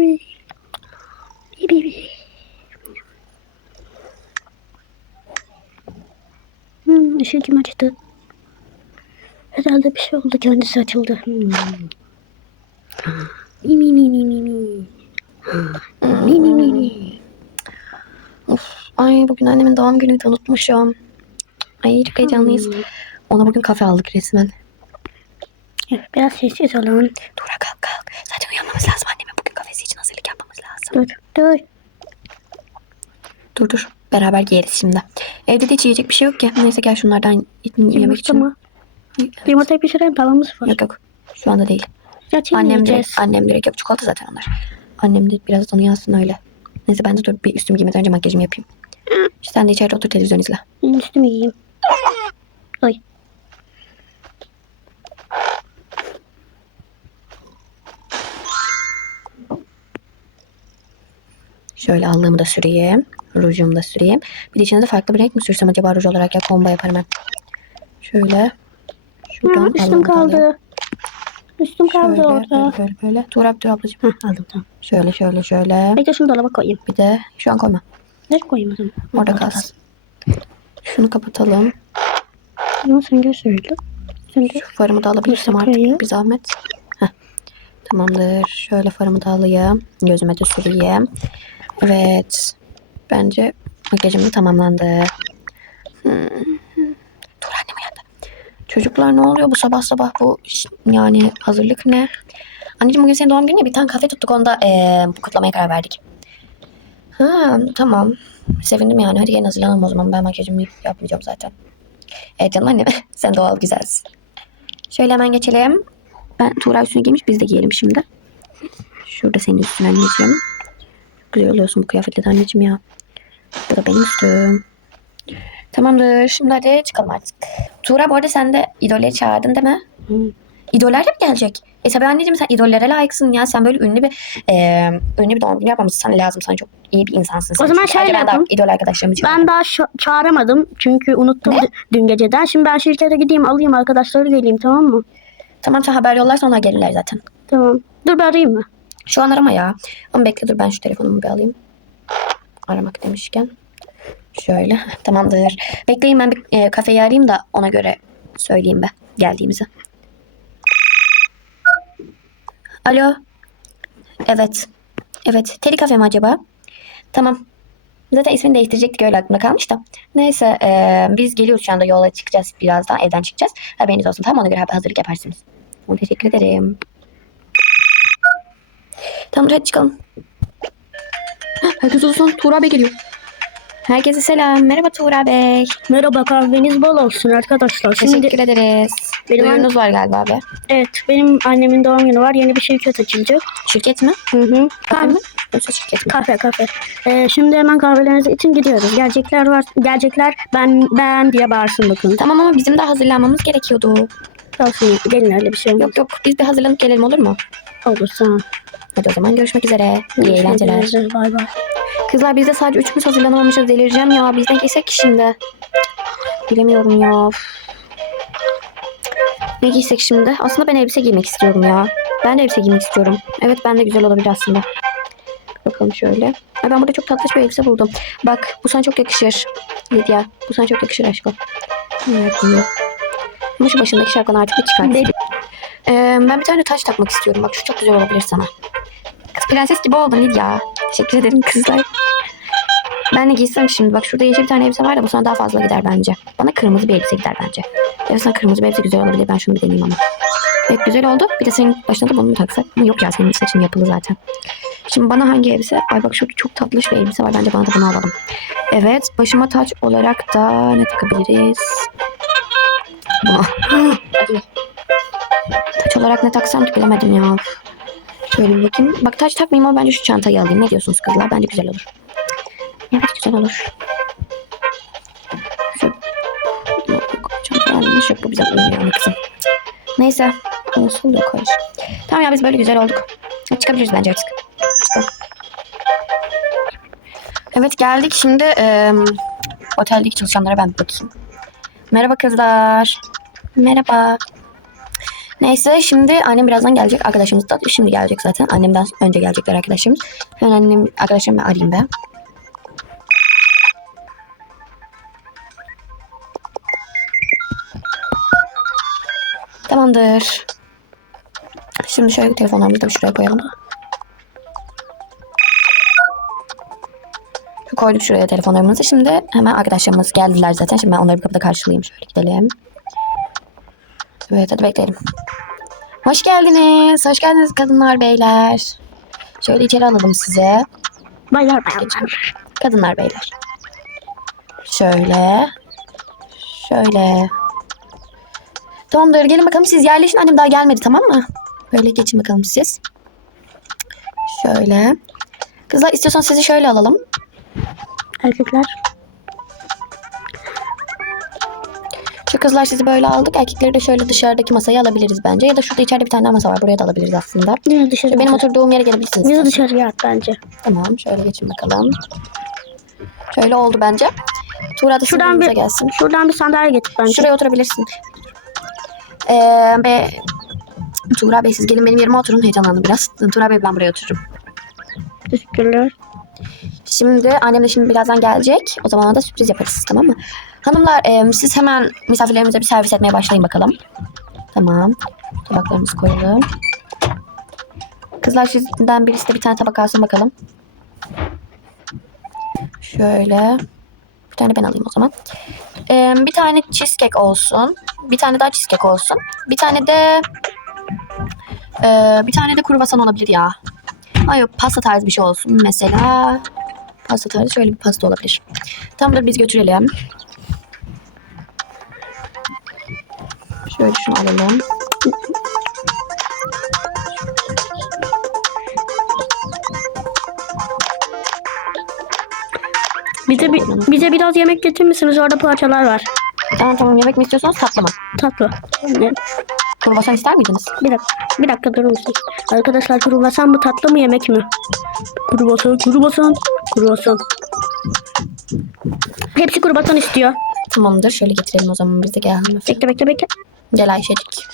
bi. Bi bi bi. Hmm, ışığı kim açtı? Herhalde bir şey oldu. Kendisi açıldı. Hmm. Mi mi mi mi mi mi. Mi mi mi mi. Of, ay bugün annemin doğum günüydü unutmuşum. Ay çok heyecanlıyız. Ona bugün kafe aldık resmen. Evet, biraz sessiz olun. Tura kalk kalk. Zaten uyanmamız lazım annemin bugün kafesi için hazırlık yapmamız lazım. Dur dur. Dur dur. Beraber giyeriz şimdi. Evde de hiç yiyecek bir şey yok ki. Neyse gel şunlardan yemek için. mı? Yumurtayı pişiren tavamız var. Yok yok. Şu anda değil. Gerçi Annem direkt, annem direkt yok. Çikolata zaten onlar. Annem de birazdan uyansın öyle. Neyse ben de dur bir üstümü giymeden önce makyajımı yapayım. Sen de içeride otur televizyon izle. Üstümü giyeyim. Oy. Şöyle allığımı da süreyim. Rujumu da süreyim. Bir de içine de farklı bir renk mi sürsem acaba ruj olarak ya combo yaparım ben. Şöyle. Şuradan Hı, üstüm da alayım. kaldı. Üstüm kaldı Şöyle, orada. böyle böyle böyle. Tuğra dur ablacığım. Heh, aldım tamam. Şöyle şöyle şöyle. Bekle şunu dolaba koyayım. Bir de şu an koyma. Nereye koyayım o zaman? Orada kalsın. Şunu kapatalım. Ama sen. Sen de. Şu farımı da alabilirsem Nasıl koyayım? artık bir zahmet. Heh. Tamamdır. Şöyle farımı da alayım. Gözüme de süreyim. Evet. Bence makyajım da tamamlandı. Hmm. Dur annem uyandı. Çocuklar ne oluyor bu sabah sabah bu yani hazırlık ne? Anneciğim bugün senin doğum günü bir tane kafe tuttuk onda eee kutlamaya karar verdik. Ha tamam. Sevindim yani. Hadi gelin hazırlanalım o zaman. Ben makyajımı yapmayacağım zaten. Evet canım annem. Sen doğal güzelsin. Şöyle hemen geçelim. Ben Tuğra üstünü giymiş. Biz de giyelim şimdi. Şurada senin üstün anneciğim. Güzel oluyorsun bu kıyafetle anneciğim ya. Bu da benim üstüm. Tamamdır. Şimdi hadi çıkalım artık. Tuğra bu arada sen de idolleri çağırdın değil mi? Hı. İdoller de mi gelecek? E tabii anneciğim sen idollere layıksın ya. Sen böyle ünlü bir e, ünlü bir doğum günü yapmamışsın. Sana lazım. Sen çok iyi bir insansın. sen. O zaman şöyle ben yapalım. idol arkadaşlarımı çağırdım. Ben daha çağıramadım. Çünkü unuttum Ne? dü- dün geceden. Şimdi ben şirkete gideyim alayım arkadaşları geleyim tamam mı? Tamam sen haber yollarsan onlar gelirler zaten. Tamam. Dur bir arayayım mı? Şu an arama ya. Ama bekle dur ben şu telefonumu bir alayım. Aramak demişken. Şöyle. Tamamdır. Bekleyin ben bir e, kafeyi arayayım da ona göre söyleyeyim be geldiğimizi. Alo. Evet. Evet. Teli kafe mi acaba? Tamam. Zaten ismini değiştirecektik öyle aklımda kalmış da. Neyse e, biz geliyoruz şu anda yola çıkacağız birazdan evden çıkacağız. Haberiniz olsun tamam ona göre hazırlık yaparsınız. Teşekkür ederim. Tamam hadi çıkalım. Herkes olsun. Tuğra Bey geliyor. Herkese selam. Merhaba Tuğra Bey. Merhaba kahveniz bol olsun arkadaşlar. Şimdi Teşekkür ederiz. Benim Duyurunuz var galiba abi. evet benim annemin doğum günü var. Yeni bir şirket açılacak. Şirket mi? Hı hı. Kahve, mi? Yoksa şirket mi? kahve kahve. Ee, şimdi hemen kahvelerinizi için gidiyoruz. Gelecekler var. Gelecekler ben ben diye bağırsın bakın. Tamam ama bizim de hazırlanmamız gerekiyordu. Olsun gelin öyle bir şey olmaz. Yok yok biz bir hazırlanıp gelelim olur mu? Olur tamam. Hadi o zaman görüşmek üzere. İyi eğlenceler. Bay bay. Kızlar biz de sadece üçümüz hazırlanamamışız. Delireceğim ya. Bizden giysek ki şimdi. Bilemiyorum ya. Ne giysek şimdi? Aslında ben elbise giymek istiyorum ya. Ben de elbise giymek istiyorum. Evet ben de güzel olabilir aslında. Bakalım şöyle. Ay, ben burada çok tatlış bir elbise buldum. Bak bu sana çok yakışır. Lidya. Bu sana çok yakışır aşkım. Evet bunu. Ama şu başındaki şapkanı artık bir çıkart. Ee, ben bir tane taç takmak istiyorum. Bak şu çok güzel olabilir sana. Prenses gibi oldun Lidya. Teşekkür ederim kızlar. Ben de giysem şimdi. Bak şurada yeşil bir tane elbise var da bu sana daha fazla gider bence. Bana kırmızı bir elbise gider bence. Evet sana kırmızı bir elbise güzel olabilir. Ben şunu bir deneyeyim ama. Evet güzel oldu. Bir de senin başına da bunu mu taksak? Ama yok ya senin saçın yapılı zaten. Şimdi bana hangi elbise? Ay bak şurada çok tatlış bir elbise var. Bence bana da bunu alalım. Evet başıma taç olarak da ne takabiliriz? Bunu. Hadi. Taç olarak ne taksam ki bilemedim ya. Şöyle bakayım. Bak taç takmayayım ama bence şu çantayı alayım. Ne diyorsunuz kızlar? Bence güzel olur. Evet güzel olur. Şu çantayı alayım. Yok bu bize uymuyor kızım. Neyse. Nasıl oluyor karış? Tamam ya biz böyle güzel olduk. Çıkabiliriz bence artık. Çıkalım. Evet geldik şimdi eee oteldeki çalışanlara ben bakayım. Merhaba kızlar. Merhaba. Neyse şimdi annem birazdan gelecek. Arkadaşımız da şimdi gelecek zaten. Annemden önce gelecekler arkadaşımız. Hemen annem arkadaşlarımı ben arayayım ben. Tamamdır. Şimdi şöyle telefonlarımızı da şuraya koyalım. Koyduk şuraya telefonlarımızı. Şimdi hemen arkadaşlarımız geldiler zaten. Şimdi ben onları bir kapıda karşılayayım. Şöyle gidelim. Evet hadi bekleyelim. Hoş geldiniz. Hoş geldiniz kadınlar beyler. Şöyle içeri alalım size. Baylar baylar. Kadınlar beyler. Şöyle. Şöyle. Tamamdır gelin bakalım siz yerleşin. Annem daha gelmedi tamam mı? Böyle geçin bakalım siz. Şöyle. Kızlar istiyorsan sizi şöyle alalım. Erkekler. Kızlar sizi böyle aldık. Erkekleri de şöyle dışarıdaki masaya alabiliriz bence. Ya da şurada içeride bir tane daha masa var. Buraya da alabiliriz aslında. Yine dışarı. Benim oturduğum yere gelebilirsiniz. Yine dışarıya at bence. Tamam şöyle geçin bakalım. Şöyle oldu bence. Tuğra da Şuradan şuradan bir- gelsin. Şuradan bir sandalye getir bence. Şuraya oturabilirsin. Ee, be... Tuğra Bey siz gelin benim yerime oturun. Heyecanlandım biraz. Tuğra Bey ben buraya otururum. Teşekkürler. Şimdi annem de şimdi birazdan gelecek. O zaman da sürpriz yaparız tamam mı? Hanımlar e, siz hemen misafirlerimize bir servis etmeye başlayın bakalım. Tamam. Tabaklarımızı koyalım. Kızlar sizden birisi de bir tane tabak alsın bakalım. Şöyle. Bir tane ben alayım o zaman. E, bir tane cheesecake olsun. Bir tane daha cheesecake olsun. Bir tane de e, bir tane de kruvasan olabilir ya. Ay yok pasta tarzı bir şey olsun. Mesela pasta tarzı şöyle bir pasta olabilir. Tamamdır biz götürelim. Şöyle şunu alalım. Bize, bir, bize biraz yemek getirir misiniz? Orada poğaçalar var. Tamam tamam yemek mi istiyorsanız tatlı mı? Tatlı. Yani Kruvasan ister miydiniz? bir dakika, bir dakika durur musun? Arkadaşlar kruvasan mı tatlı mı yemek mi? Kruvasan, kruvasan, kruvasan. Hepsi kruvasan istiyor. Tamamdır şöyle getirelim o zaman biz de gel. Bekle bekle bekle. Gel Ayşecik.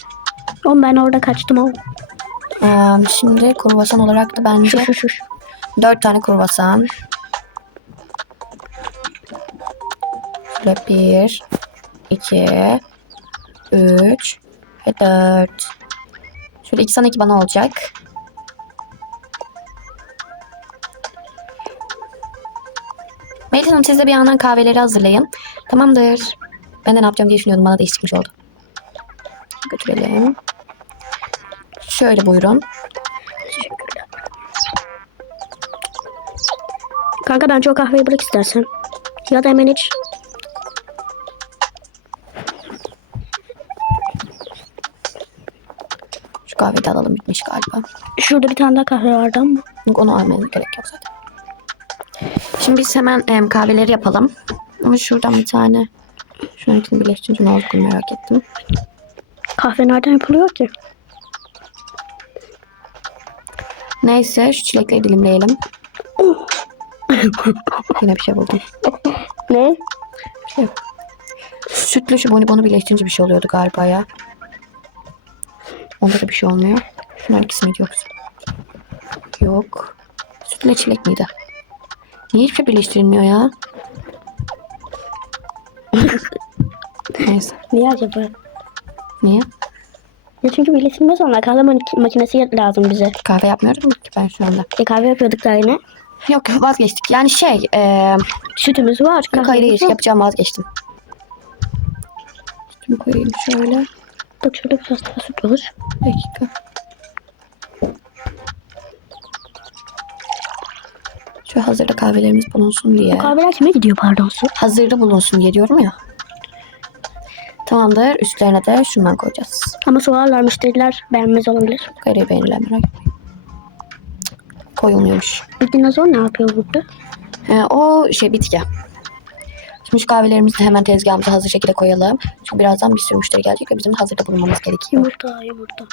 Oğlum ben orada kaçtım oğlum. Ee, şimdi kruvasan olarak da bence şu şu. şu. dört tane kruvasan. Şöyle bir, iki, üç ve dört. Şöyle iki sana iki bana olacak. Melih Hanım siz de bir yandan kahveleri hazırlayın. Tamamdır. Ben de ne yapacağım diye düşünüyordum. Bana da iş çıkmış oldu. Götürelim. Şöyle buyurun. Kanka bence o kahveyi bırak istersen. Ya da hemen iç. Şu kahveyi de alalım bitmiş galiba. Şurada bir tane daha kahve vardı ama. Yok, Onu almaya gerek yok zaten. Şimdi biz hemen em, kahveleri yapalım. Ama şuradan bir tane şunun ikisini birleştirince ne olduğunu merak ettim. Kahve nereden yapılıyor ki? Neyse şu çilekleri dilimleyelim. Yine bir şey buldum. Ne? Bir şey. Sütlü şu bonibonu birleştirince bir şey oluyordu galiba ya. Onda da bir şey olmuyor. Şunların ikisini yoksa. Yok. Sütle çilek miydi? Niye hiçbir şey birleştirilmiyor ya? Neyse. Niye acaba? Niye? Ya çünkü birleşilmez onlar. Kahve mak- makinesi lazım bize. Kahve yapmıyorum ki ben şu anda. E kahve yapıyorduk da yine. Yok vazgeçtik. Yani şey, eee Sütümüz var. yok hayır hayır yapacağım vazgeçtim. Sütümü koyayım şöyle. Bak şöyle biraz daha süt olur. Bir dakika. Şu hazırda kahvelerimiz bulunsun diye. Bu kahveler kime gidiyor pardon su? Hazırda bulunsun diye diyorum ya. Tamamdır. Üstlerine de şundan koyacağız. Ama soğarlar müşteriler beğenmez olabilir. Kayırıyı beğenirler merak etmeyin. Koyulmuyormuş. Bu dinozor ne yapıyor burada? He, o şey bitki. Şimdi kahvelerimizi de hemen tezgahımıza hazır şekilde koyalım. Çünkü birazdan bir sürü müşteri gelecek ve bizim de hazırda bulunmamız gerekiyor. Yumurta, yumurta.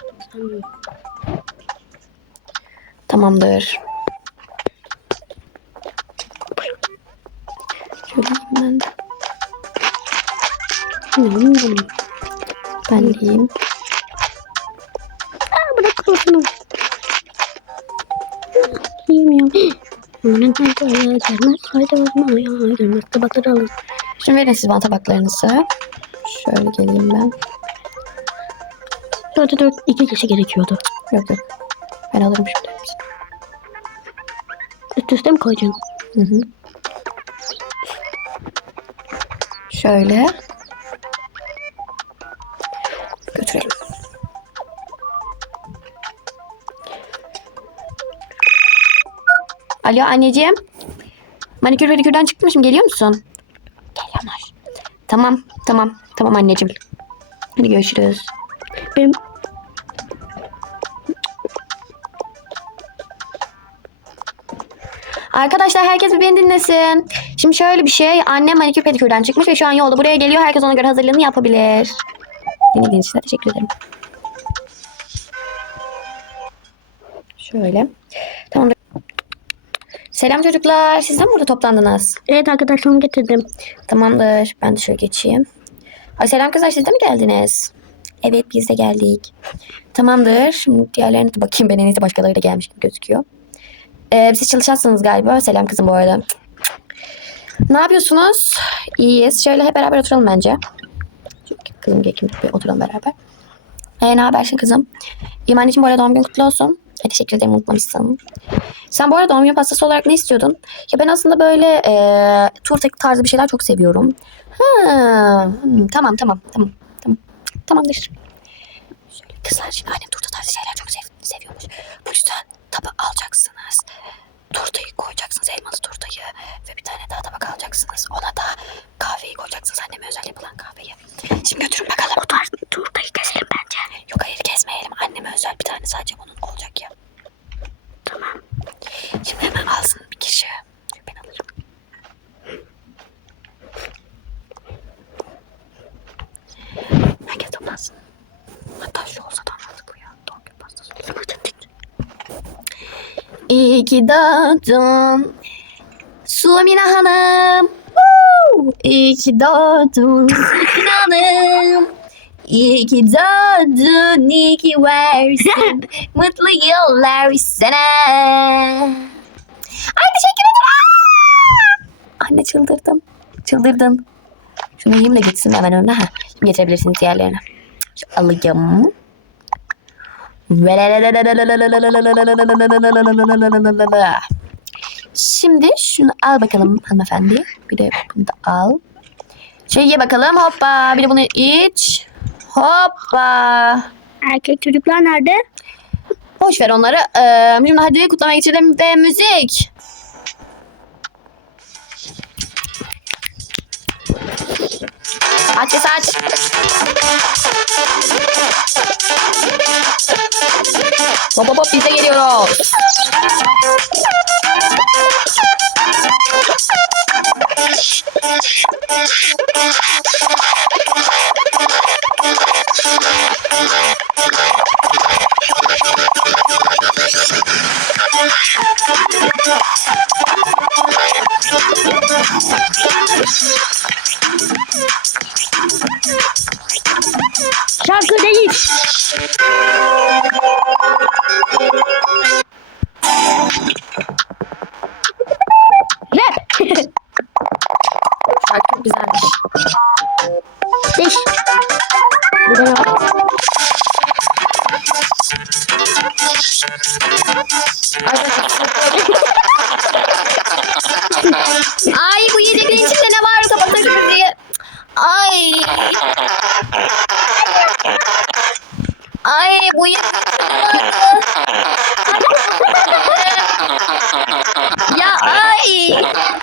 Tamamdır. Şöyle ben. Ben yiyeyim. Amanın haydi gelmez. Haydi ya. Gelmez tabakları alın. Şimdi verin siz bana tabaklarınızı. Şöyle geleyim ben. Dörtte dört iki kişi gerekiyordu. Yok yok. Ben alırım şimdi. Üst üste mi koyacaksın? Hı hı. Şöyle. Götürelim. Alo anneciğim. Manikür pedikürden çıkmışım. Geliyor musun? Geliyormuş. Tamam. Tamam. Tamam anneciğim. Hadi görüşürüz. Benim Arkadaşlar herkes bir beni dinlesin. Şimdi şöyle bir şey. Annem manikür pedikürden çıkmış ve şu an yolda buraya geliyor. Herkes ona göre hazırlığını yapabilir. Dinlediğiniz için teşekkür ederim. Şöyle. Selam çocuklar. Siz de mi burada toplandınız? evet arkadaşlarımı getirdim. Tamamdır. Ben de şöyle geçeyim. Ay selam kızlar siz de mi geldiniz? Evet biz de geldik. Tamamdır. Şimdi diğerlerine de bakayım. Ben en iyisi başkaları da gelmiş gibi gözüküyor. Ee, siz çalışacaksınız galiba. Selam kızım bu arada. Ne yapıyorsunuz? İyiyiz. Şöyle hep beraber oturalım bence. Kızım gelin bir oturalım beraber. Ee, ne habersin kızım? İyiyim anneciğim bu arada doğum gün kutlu olsun. Ay, teşekkür ederim unutmamışsın. Sen bu arada günü pastası olarak ne istiyordun? Ya ben aslında böyle e, turta tarzı bir şeyler çok seviyorum. Ha, hmm, tamam tamam tamam tamam. Tamamdır. Şöyle kızlar şimdi annem turta tarzı şeyler çok sev seviyormuş. Bu yüzden tabak alacaksınız. Turtayı koyacaksınız elmalı turtayı ve bir tane daha tabak alacaksınız. Ona da kahveyi koyacaksınız anneme özel yapılan kahveyi. Şimdi götürün bakalım. O tarz turtayı keselim bence. Yok hayır kesmeyelim. Anneme özel bir tane sadece bunun olacak ya. Tamam. Şimdi hemen alsın bir kişi. Ben alırım. Herkes toplansın. Hatta şu olsa da mantıklı ya. Doğum günü pastası olsa. İyi ki doğdun. Sumina Hanım. Woo! İyi ki doğdun Sumina Hanım. İyi ki doğdun, iyi ki varsın. Mutlu yıllar sana. Ay teşekkür ederim. Anne çıldırdım. Çıldırdın. Şunu de gitsin hemen önüne. Ha. Getirebilirsiniz diğerlerine. Şu alayım. Şimdi şunu al bakalım hanımefendi. Bir de bunu da al. Şöyle ye bakalım hoppa. Bir de bunu iç. Hoppa. Erkek çocuklar nerede? Boş ver onları. Ee, şimdi hadi kutlama geçelim ve müzik. Aç aç. Hop hop bize geliyoruz.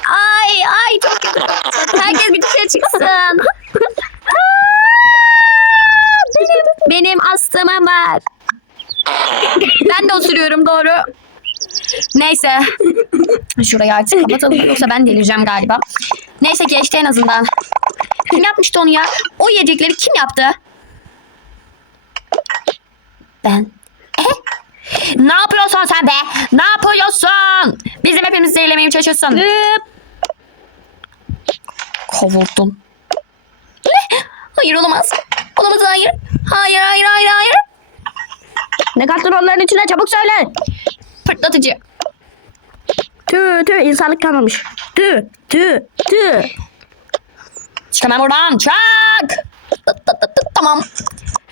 Ay. Ay çok kötü. Herkes bir dışarı çıksın. benim, benim astımım var. Ben de osuruyorum doğru. Neyse. Şurayı artık kapatalım. Yoksa ben delireceğim galiba. Neyse geçti en azından. Kim yapmıştı onu ya? O yiyecekleri kim yaptı? Ben. Ne yapıyorsun sen be? Ne yapıyorsun? Bizim hepimizi zehirlemeye çalışıyorsun? Kovuldun. Ne? Hayır olamaz. Olamaz hayır. Hayır hayır hayır hayır. Ne kattın onların içine çabuk söyle. Fırlatıcı. Tüh tüh insanlık kalmamış. Tüh tüh tüh. Çık hemen buradan. Çak. Tamam.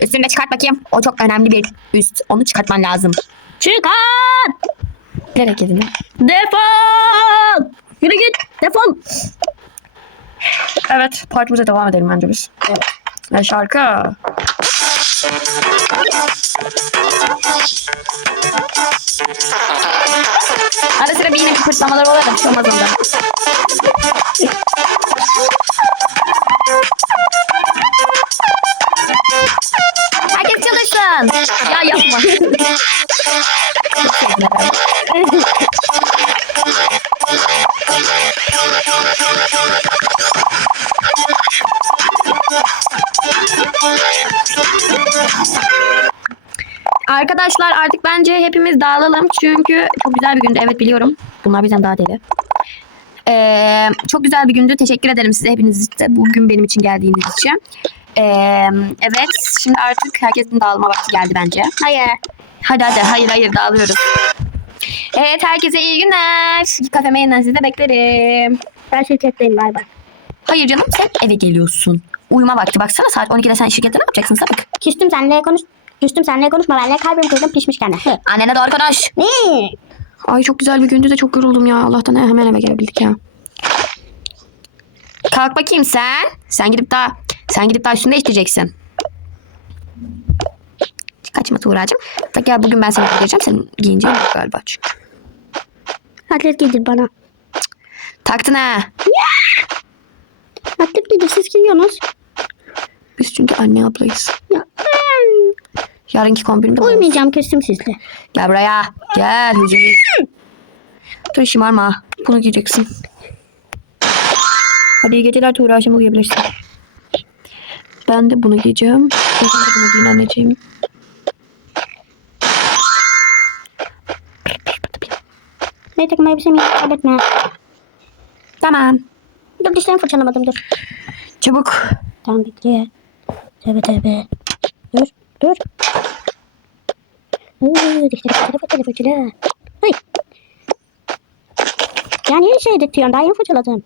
Üstünü de çıkart bakayım. O çok önemli bir üst. Onu çıkartman lazım. Çıkar. Nereye gidin? Defol. Yürü git. Defol. Evet. Partimize devam edelim bence biz. Evet. Ve şarkı. Ara sıra bir yine kıpırtlamalar olur da bir şey olmaz ondan. Arkadaşlar artık bence hepimiz dağılalım. Çünkü çok güzel bir gündü. Evet biliyorum. Bunlar bizden daha deli. Ee, çok güzel bir gündü. Teşekkür ederim size hepiniz de bugün benim için geldiğiniz için. Ee, evet şimdi artık herkesin dağılma vakti geldi bence. Hayır. Hadi hadi hayır hayır dağılıyoruz. Evet herkese iyi günler. Kafeme yeniden sizi de beklerim. Ben şirketteyim bay bay. Hayır canım sen eve geliyorsun. Uyuma vakti baksana saat 12'de sen şirkette ne yapacaksın sapık? Küstüm seninle konuş. Küstüm seninle konuşma benimle kalbim kırdım pişmiş kendi. Annene doğru konuş. Ne? Ay çok güzel bir gündü de çok yoruldum ya. Allah'tan hemen eve gelebildik ya. Kalk bakayım sen. Sen gidip daha sen gidip daha üstünde değiştireceksin. Kaçma Tuğra'cığım. Bak gel bugün ben seni giydireceğim. Senin giyineceğin yok galiba çünkü. Atlet giydir bana. Taktın ha. Atlet giydir siz giyiyorsunuz. Biz çünkü anne ablayız. Ya. Yarınki kombinimde bu. Uyumayacağım küstüm sizle. Gel buraya. Gel hücum. Dur şımarma. Bunu giyeceksin. Hadi iyi geceler Tuğra. Şimdi uyuyabilirsin. Ben de bunu giyeceğim. Sen de bunu giyin anneciğim. Ne takım elbisemi kaybetme. Tamam. Dur dişlerimi fırçalamadım dur. Çabuk. Tamam bekle. Tövbe tövbe. Dur dur. Ay. Ya niye şey dedirtiyorsun? Daha yeni fırçaladım.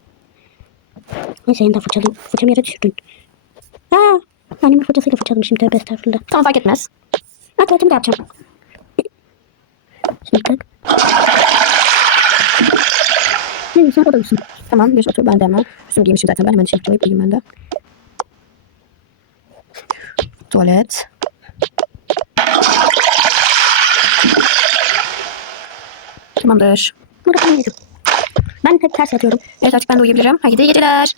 Neyse yeniden fırçalayayım. Fırçamı yere düşürdün. Aa, annemin fırçasıyla fırçalamışım. Tövbe estağfurullah. Tamam fark etmez. Ha tuvaletimi de yapacağım. Şimdi kalk. Ne sen orada mısın? Tamam geç otur ben de hemen. Üstümü giymişim zaten ben hemen dışarı çıkıp giyeyim ben de. Tuvalet. Tamamdır. Burada ben yedim. Ben hep ters yatıyorum. Evet artık ben de uyuyabilirim. İyi geceler.